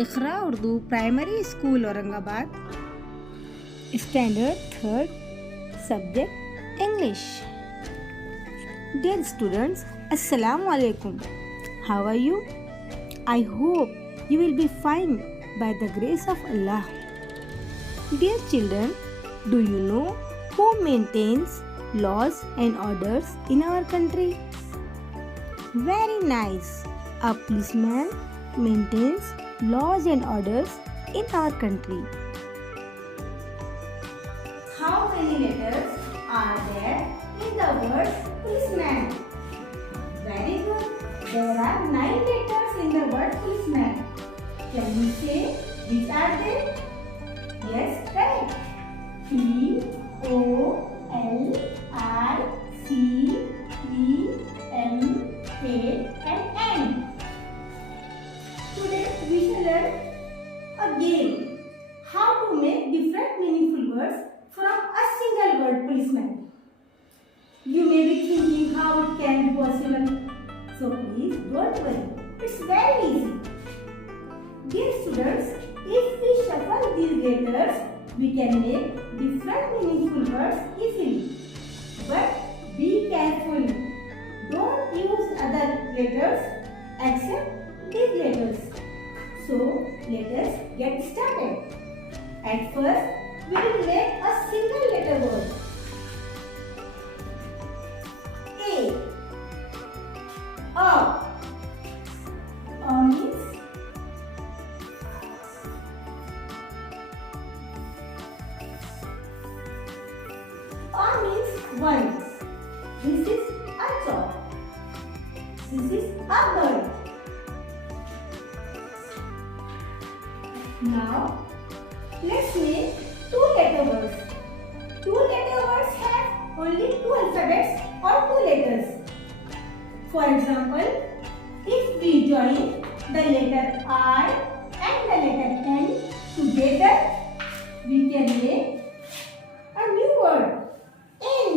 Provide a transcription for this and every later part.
Iqra Urdu primary school Aurangabad, standard 3rd, subject English. Dear students, Assalamu alaikum. How are you? I hope you will be fine by the grace of Allah. Dear children, do you know who maintains laws and orders in our country? Very nice. A policeman maintains laws and orders in our country. How many letters are there in the word policeman? Very good. There are 9 letters in the word policeman. Can you say which are they? Yes, correct. P, O, L, I, C, E, M, A and N. Today we shall learn a game. How to make different meaningful words from a single word policeman. You may be thinking how it can be possible. So please don't worry. It's very easy. Dear students, if we shuffle these letters, we can make different meaningful words easily. But be careful. Don't use other letters except these letters. So let us get started. At first, we will make a single letter word. A. A. A means one. This is a chalk. This is a bird. Now, let's make 2-letter words. 2-letter words have only 2 alphabets or 2 letters. For example, if we join the letter I and the letter N together, we can make a new word, N.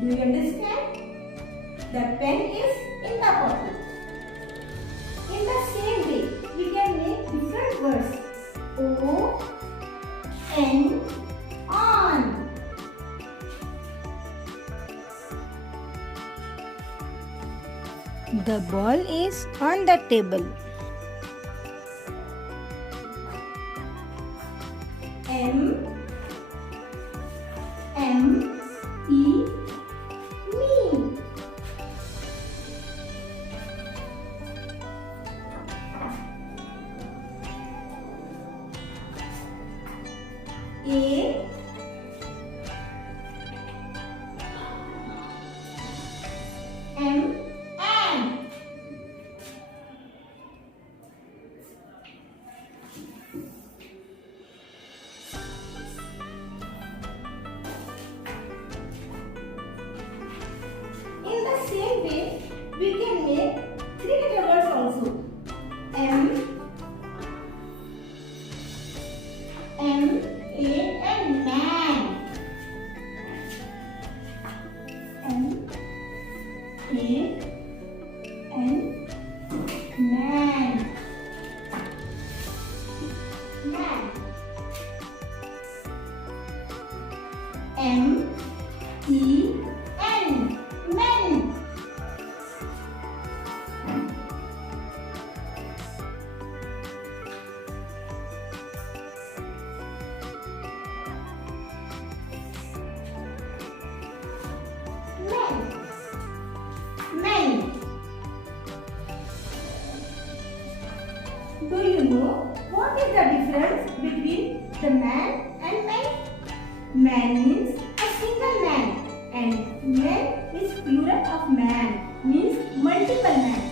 Do you understand? The pen is in the pocket. In the same way, we can make different words. O, N, on. The ball is on the table. M, E, me. A, M, and. In the same way, we can make 3-letter words also. M, A and man. M, A and man. Man. M, E, N. Men. Men. Do you know what is the difference between the man and men? Man means a single man and men is plural of man, means multiple man.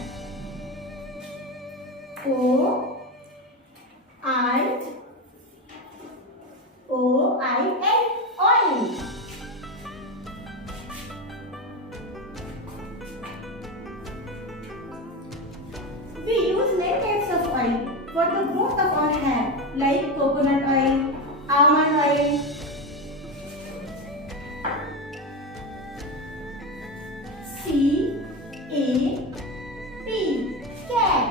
O, I, N, We use many types of oil for the growth of our hair like coconut oil, almond oil. C-A-T, cat.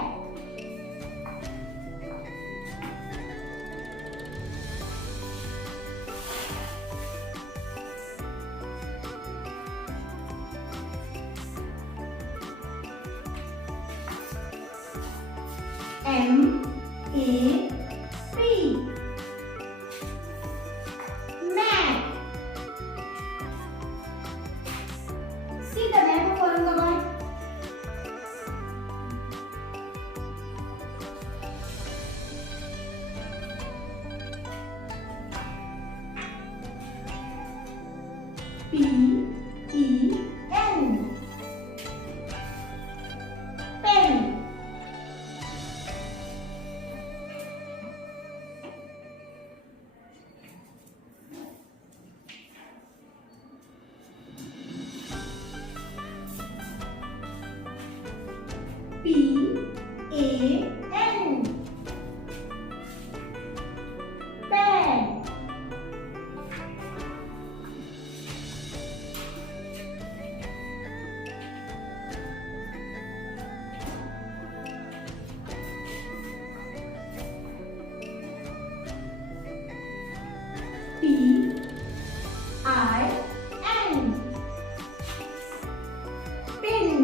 M-A-P, mat. See the map of Aurangabad. P-E-N, pen. P-A-N, pen. P-I-N, pin.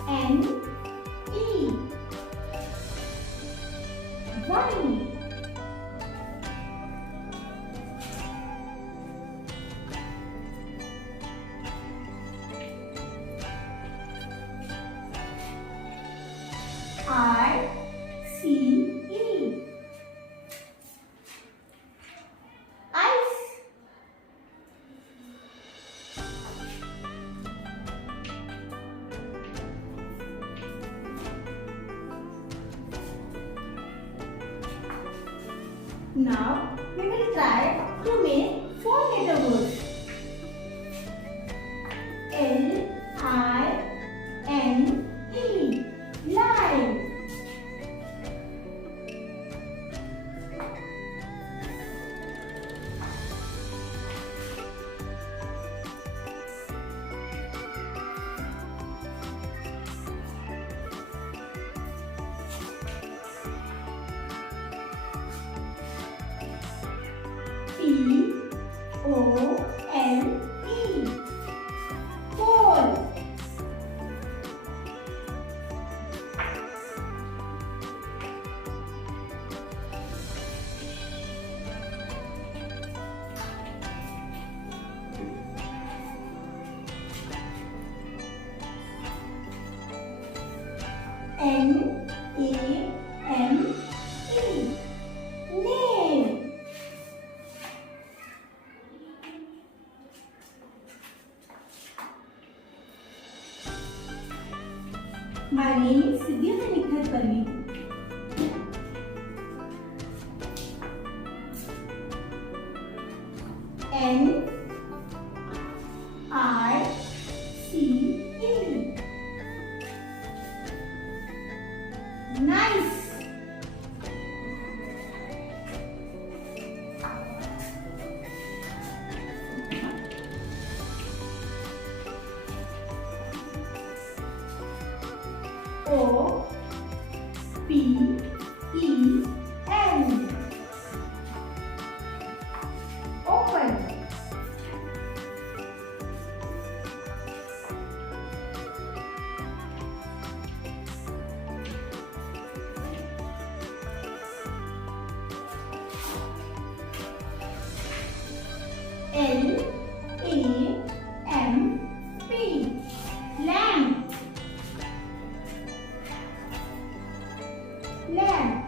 O-N-E, one. I-C-E, ice. Now we will try to make 4-letter words. L-I-N-E, line. P-O-L-E, pole. N-A-M-E, name. My name is Siddhya Nikhat Parvi. N-I-C-E, nice. O-P-E-N, open. L-A-M-P, lamp. Lamp.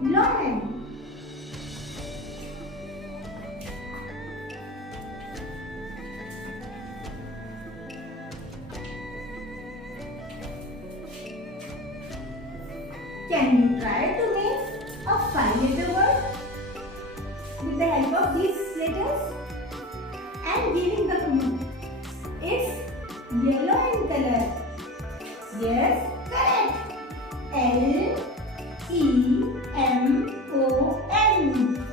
Lion. Can you try to make a 5-letter word with the help of these letters and giving the clue? It's yellow in color. Yes, correct. Lemon.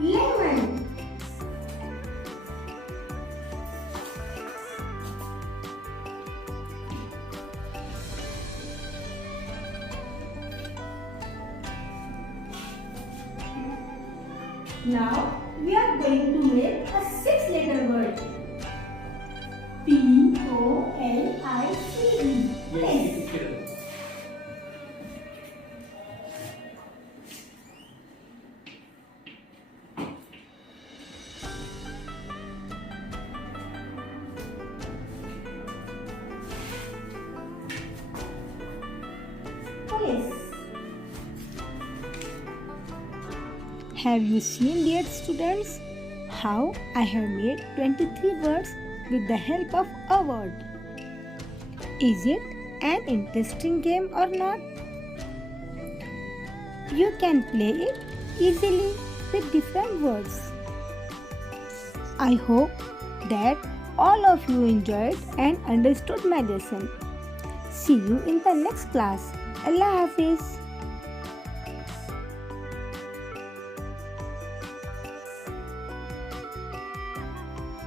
Lemon. Now we are going to make a 6-letter word. Police. Police. Police. Have you seen, dear students, how I have made 23 words with the help of a word? Is it an interesting game or not? You can play it easily with different words. I hope that all of you enjoyed and understood my lesson. See you in the next class. Allah Hafiz.